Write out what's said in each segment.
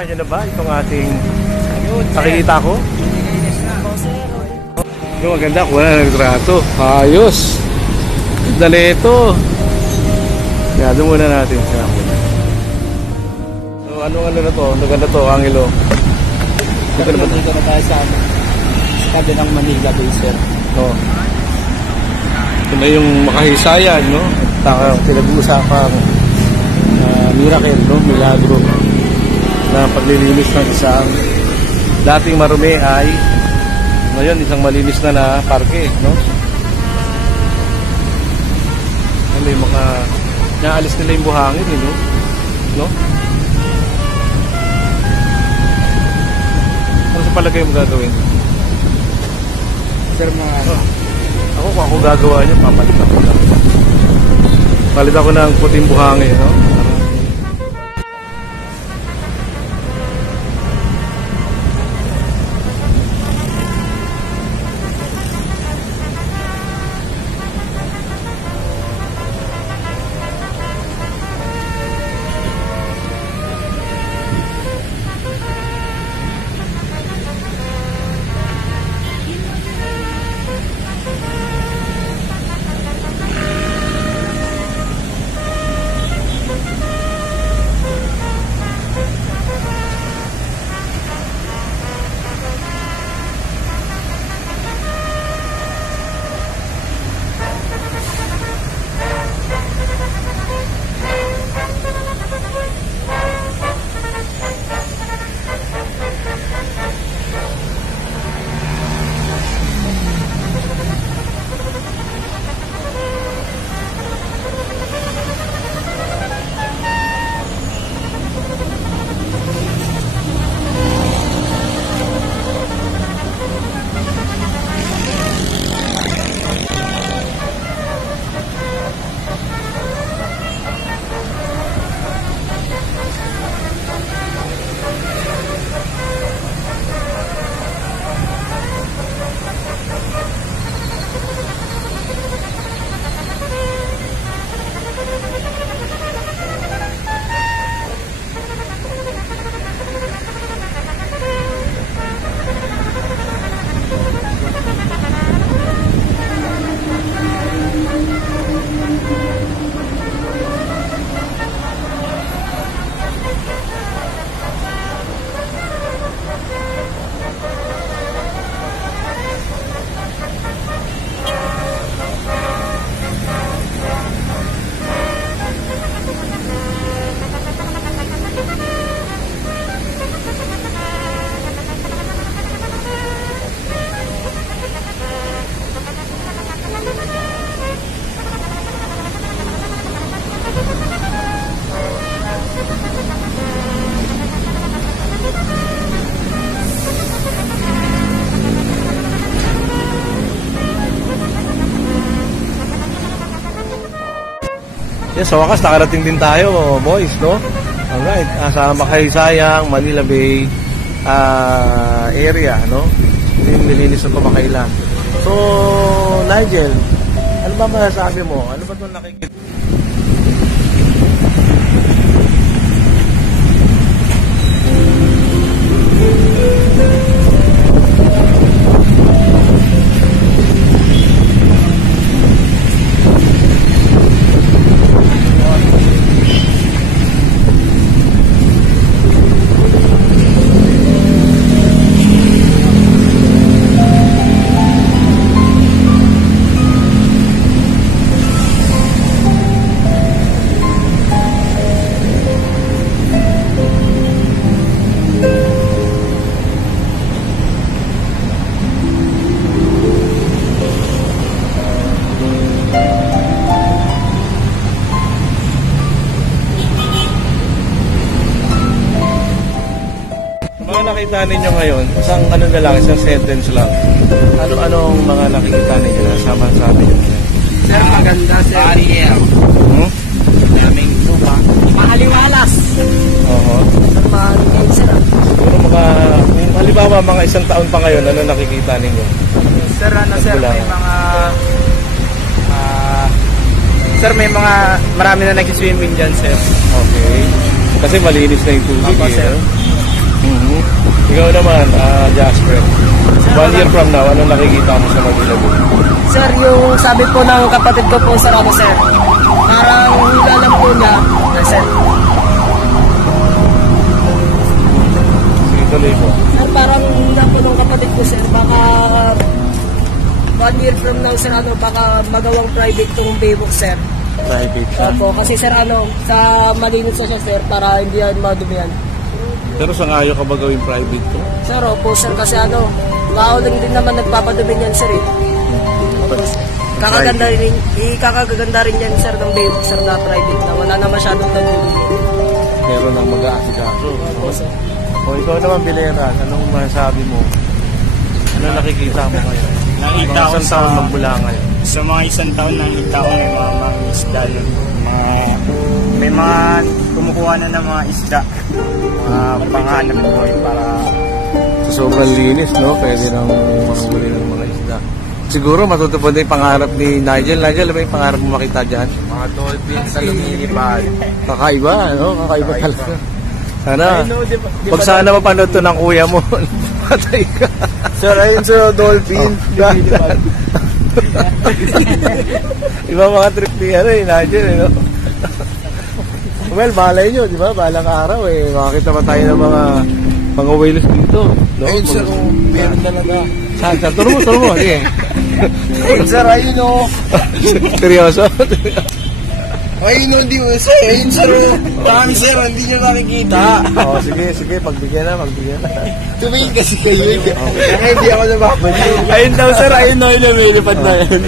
Nakita niyo na ba itong ating nakikita ko? Yung maganda, kuha na nagtrato. Ayos! Dali ito! Kaya doon muna natin. So, anong ano na to? Maganda to, Angelo. Dito na tayo sa tabi ng Manila Bay, sir. Oh. Ito na yung makahisayan, no? Pinag-uusapang miracle, no? Milagro na paglilinis ng isang dating marumi ay ngayon isang malinis na parke, no? May mga naalis nila yung buhangin, no? No? Ano sa palagay mo gagawin? Sir, mga ako kung ako gagawa niyo, papalit ako lang. Palit ako ng puting buhangin, no? Yes, sa wakas nakarating din tayo, boys, no? Alright, sa Makahisayang, Manila Bay area, no? Yung nilinis na Pamakailan. So, Nigel, ano ba masasabi mo? Ano ba itong nakikita? Nakita ninyo ngayon, isang ano na lang, isang sentence lang. Ano-anong mga nakikita ninyo na sama-sabi nyo? Sir, maganda, sir. Ariel. Daming lupa. Mahaliwalas. Oo. Mahaliwalas, sir. Siguro mga, kung halimbawa mga isang taon pa ngayon, ano nakikita ninyo? Sir, sir, may mga sir, may mga marami na nag-swimming dyan, sir. Okay. Kasi malinis na yung tubig. Opo, sir. Ikaw naman, Jasper. 1 year from now, anong nakikita mo sa Manila Bay? Sir, yung sabi po ng kapatid ko po, sir, ako, sir. Parang hula lang po niya. Sir. Sige, tuloy po. Sir, parang hula po ng kapatid ko, sir. Baka 1 year from now, sir, baka magawang private tong Baywalk, sir. Private ka. Opo, kasi sir, sa malinis na siya, sir, para hindi yan madumihan. Pero sa ngayo ka ba gawing private to? Sir, opo, sir, kasi mauling din naman nagpapadumi niyan, sir, eh. Opo, sir. Kakaganda rin yan, sir, ng Baywalk, sir, na private na. Wala na masyadong nagulong. Meron ng mag-aasikaso. Opo, sir. O ikaw naman, Bileran, anong masasabi mo? Ano nakikita mo ngayon? Nakita ko Mga isang taon magmula ngayon. Sa mga isang taon nakita ko may mga isda yun. May mga kumukuha na ng mga isda. Mga panghanap buhay para Sa sobrang linis, no? Pwede nang manghuli ng mga isda. Siguro matutupad na yung pangarap ni Nigel. Nigel, ano ba yung pangarap mo makita dyan? mga dolphins sa lumilipad. Kakaiba, no? Kakaiba talaga. Sana, pag sana mapanood to ng kuya mo, patay ka. Sir, ayun sa dolphin. Iba mga trip ni Nigel, no? Well, malay nyo, di ba? Balang araw, makakita pa tayo ng mga whales dito. No? Ayun sir, meron talaga. Saan? Turo mo. Sige. Ayun sir, ayun o. Seryoso? Ayun o, hindi mo sir. Ayun sir o. Parang sir, hindi nyo nakikita. Sige, pagbigyan na. Tumingin kasi kayo. Ay, hindi ako nababalik. Ayun daw, sir. Ayun na, lumilipad na yan.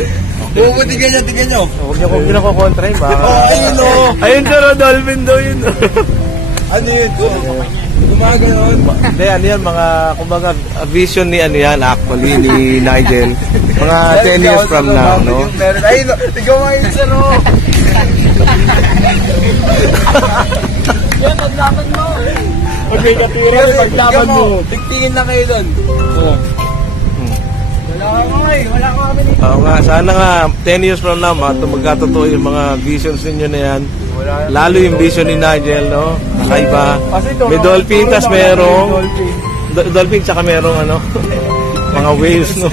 Oo, tingnan nyo. Huwag niyo kong pinakokontrain ba? Ayun o. Ayun, sir. Dolphin daw yun. Ano yun? Gumagayon. Hindi, ano yan, kumbaga, vision ni actually, ni Nigel. Mga 10 years from now, no? Ayun o. Ikaw ayun sir o. Kaya paglaban mo. Pag may katira, paglaban mo. Tigtingin na kayo doon. Wala ko kami dito. Oo nga, sana nga 10 years from now, magkatotoo yung mga visions ninyo na yan. Lalo yung vision ni Nigel, no? Kakaiba. May dolphin, tas merong dolphin, tsaka merong mga whales, no?